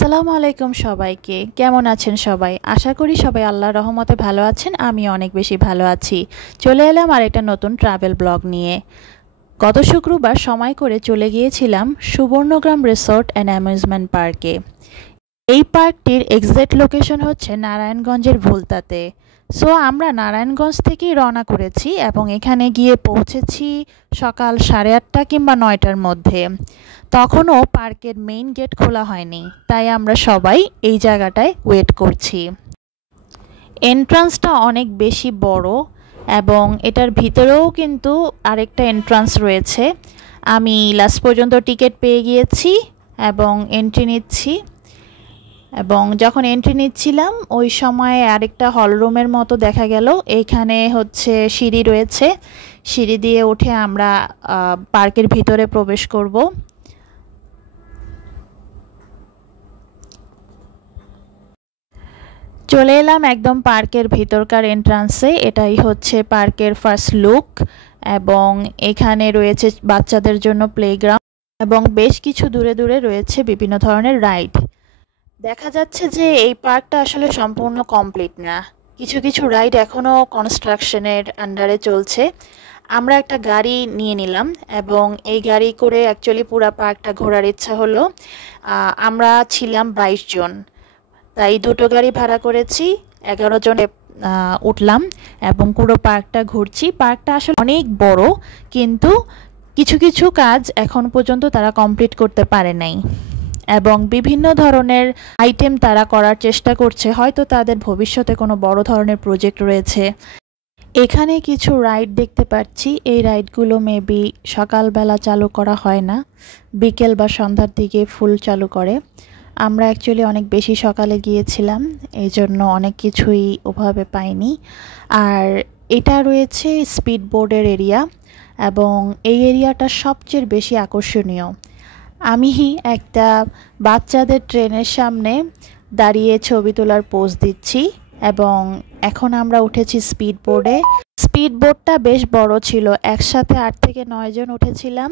আসসালামু আলাইকুম সবাইকে। কেমন আছেন সবাই? আশা করি সবাই আল্লাহর রহমতে ভালো আছেন। আমি অনেক বেশি ভালো আছি। চলে এলাম আরেকটা নতুন ট্রাভেল ব্লগ নিয়ে। গত শুক্রবার সময় করে চলে গিয়েছিলাম সুবর্ণগ্রাম রিসোর্ট অ্যান্ড অ্যামিউজমেন্ট পার্কে। এই পার্কটির এক্সাক্ট লোকেশন হচ্ছে নারায়ণগঞ্জের ভুলতাতে। সো আমরা নারায়ণগঞ্জ থেকেই রওনা করেছি এবং এখানে গিয়ে পৌঁছেছি সকাল 8:30 কিংবা 9টার মধ্যে। তখনও পার্কের মেইন গেট খোলা হয়নি, তাই আমরা সবাই এই জায়গাটায় ওয়েট করছি। এন্ট্রান্সটা অনেক বেশি বড় এবং এটার ভিতরেও কিন্তু আরেকটা এন্ট্রান্স রয়েছে। আমি লাস্ট পর্যন্ত টিকিট পেয়ে গিয়েছি এবং এন্ট্রি নিচ্ছি। এবং যখন এন্ট্রি নিচ্ছিলাম ওই সময় আরেকটা হল রুমের মতো দেখা গেল। এইখানে হচ্ছে সিঁড়ি রয়েছে, সিঁড়ি দিয়ে উঠে আমরা পার্কের ভিতরে প্রবেশ করব। চলে এলাম একদম পার্কের ভিতরকার এন্ট্রান্সে। এটাই হচ্ছে পার্কের ফার্স্ট লুক এবং এখানে রয়েছে বাচ্চাদের জন্য প্লেগ্রাউন্ড এবং বেশ কিছু দূরে দূরে রয়েছে বিভিন্ন ধরনের রাইড। দেখা যাচ্ছে যে এই পার্কটা আসলে সম্পূর্ণ কমপ্লিট না, কিছু কিছু রাইড এখনও কনস্ট্রাকশনের আন্ডারে চলছে। আমরা একটা গাড়ি নিয়ে নিলাম এবং এই গাড়ি করে অ্যাকচুয়ালি পুরো পার্কটা ঘোরার ইচ্ছা হলো। আমরা ছিলাম 22 জন, তাই দুটো গাড়ি ভাড়া করেছি, 11 জনে উঠলাম এবং পুরো পার্কটা ঘুরছি। পার্কটা আসলে অনেক বড়, কিন্তু কিছু কিছু কাজ এখন পর্যন্ত তারা কমপ্লিট করতে পারে নাই এবং বিভিন্ন ধরনের আইটেম তারা করার চেষ্টা করছে। হয়তো তাদের ভবিষ্যতে কোনো বড় ধরনের প্রজেক্ট রয়েছে। এখানে কিছু রাইড দেখতে পাচ্ছি। এই রাইডগুলো মেবি সকালবেলা চালু করা হয় না, বিকেল বা সন্ধ্যার দিকে ফুল চালু করে। আমরা অ্যাকচুয়ালি অনেক বেশি সকালে গিয়েছিলাম, এই জন্য অনেক কিছুই ওভাবে পাইনি। আর এটা রয়েছে স্পিড বোর্ডের এরিয়া এবং এই এরিয়াটা সবচেয়ে বেশি আকর্ষণীয়। আমি একটা বাচ্চাদের ট্রেনের সামনে দাঁড়িয়ে ছবি তোলার পোজ দিচ্ছি এবং এখন আমরা উঠেছি স্পিড বোর্ডে। স্পিড বোর্ডটা বেশ বড় ছিল, একসাথে 8 থেকে 9 জন উঠেছিলাম।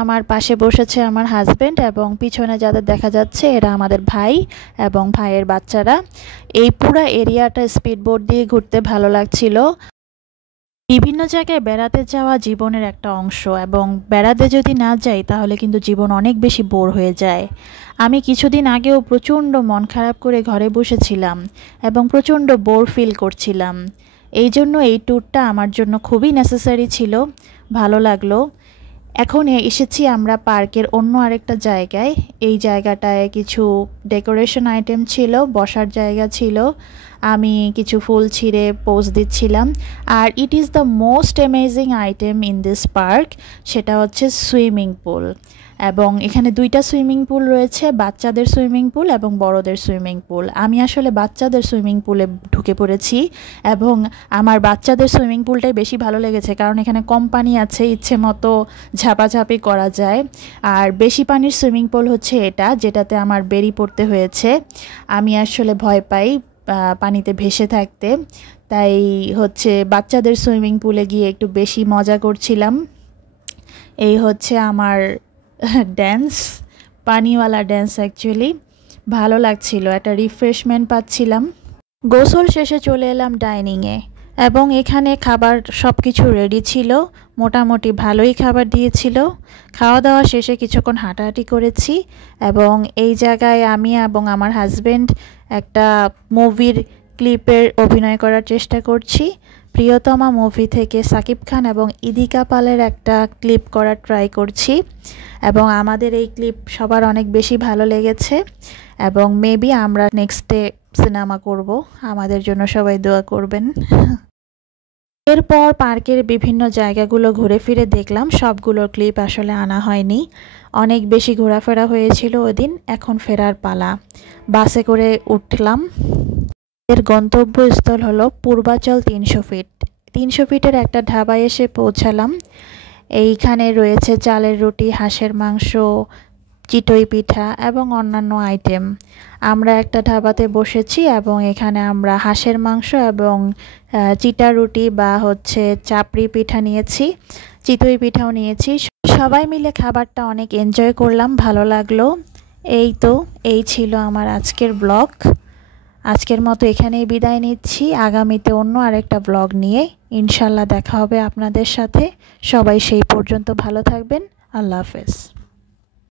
আমার পাশে বসেছে আমার হাজব্যান্ড এবং পিছনে যাদের দেখা যাচ্ছে এরা আমাদের ভাই এবং ভাইয়ের বাচ্চারা। এই পুরো এরিয়াটা স্পিড বোর্ড দিয়ে ঘুরতে ভালো লাগছিল। বিভিন্ন জায়গায় বেড়াতে যাওয়া জীবনের একটা অংশ এবং বেড়াতে যদি না যাই তাহলে কিন্তু জীবন অনেক বেশি বোর হয়ে যায়। আমি কিছুদিন আগেও প্রচণ্ড মন খারাপ করে ঘরে বসেছিলাম এবং প্রচণ্ড বোর ফিল করছিলাম। এই জন্য এই ট্যুরটা আমার জন্য খুবই নেসেসারি ছিল, ভালো লাগলো। এখন এসেছি আমরা পার্কের অন্য আরেকটা জায়গায়। এই জায়গাটায় কিছু ডেকোরেশন আইটেম ছিল, বসার জায়গা ছিল। আমি কিছু ফুল ছিঁড়ে পোজ দিচ্ছিলাম। আর it is the most amazing item in this park, সেটা হচ্ছে সুইমিং পুল। এবং এখানে দুইটা সুইমিং পুল রয়েছে, বাচ্চাদের সুইমিং পুল এবং বড়দের সুইমিং পুল। আমি আসলে বাচ্চাদের সুইমিং পুলে ঢুকে পড়েছি এবং আমার বাচ্চাদের সুইমিং পুলটাই বেশি ভালো লেগেছে, কারণ এখানে কম পানি আছে, ইচ্ছে মতো ঝাপাঝাপি করা যায়। আর বেশি পানির সুইমিং পুল হচ্ছে এটা, যেটাতে আমার বেরিয়ে পড়তে হয়েছে। আমি আসলে ভয় পাই পানিতে ভেসে থাকতে, তাই হচ্ছে বাচ্চাদের সুইমিং পুলে গিয়ে একটু বেশি মজা করছিলাম। এই হচ্ছে আমার ড্যান্স, পানিওয়ালা ড্যান্স। অ্যাকচুয়ালি ভালো লাগছিল, একটা রিফ্রেশমেন্ট পাচ্ছিলাম। গোসল শেষে চলে এলাম ডাইনিংয়ে এবং এখানে খাবার সব কিছু রেডি ছিল, মোটামুটি ভালোই খাবার দিয়েছিল। খাওয়া দাওয়া শেষে কিছুক্ষণ হাঁটাহাঁটি করেছি এবং এই জায়গায় আমি এবং আমার হাজব্যান্ড একটা মুভির ক্লিপের অভিনয় করার চেষ্টা করছি। প্রিয়তমা মুভি থেকে সাকিব খান এবং ইদিকা পালের একটা ক্লিপ করার ট্রাই করছি এবং আমাদের এই ক্লিপ সবার অনেক বেশি ভালো লেগেছে এবং মেবি আমরা নেক্সট ডে সিনেমা করব। আমাদের জন্য সবাই দোয়া করবেন। এরপর পার্কের বিভিন্ন জায়গাগুলো ঘুরে ফিরে দেখলাম, সবগুলোর ক্লিপ আসলে আনা হয়নি। অনেক বেশি ঘোরাফেরা হয়েছিল ওদিন। এখন ফেরার পালা। বাসে করে উঠলাম। এর গন্তব্যস্থল হলো পূর্বাচল 300 ফিট। 300 ফিটের একটা ধাবায় এসে পৌঁছালাম। এইখানে রয়েছে চালের রুটি, হাঁসের মাংস, চিতই পিঠা এবং অন্যান্য আইটেম। আমরা একটা ধাবাতে বসেছি এবং এখানে আমরা হাঁসের মাংস এবং চিটা রুটি বা হচ্ছে চাপড়ি পিঠা নিয়েছি, চিতই পিঠাও নিয়েছি। সবাই মিলে খাবারটা অনেক এনজয় করলাম, ভালো লাগলো। এই তো, এই ছিল আমার আজকের ব্লগ। আজকের মতো এখানেই বিদায় নিচ্ছি। আগামীতে অন্য আরেকটা ব্লগ নিয়ে ইনশাল্লাহ দেখা হবে আপনাদের সাথে। সবাই সেই পর্যন্ত ভালো থাকবেন। আল্লাহ হাফেজ।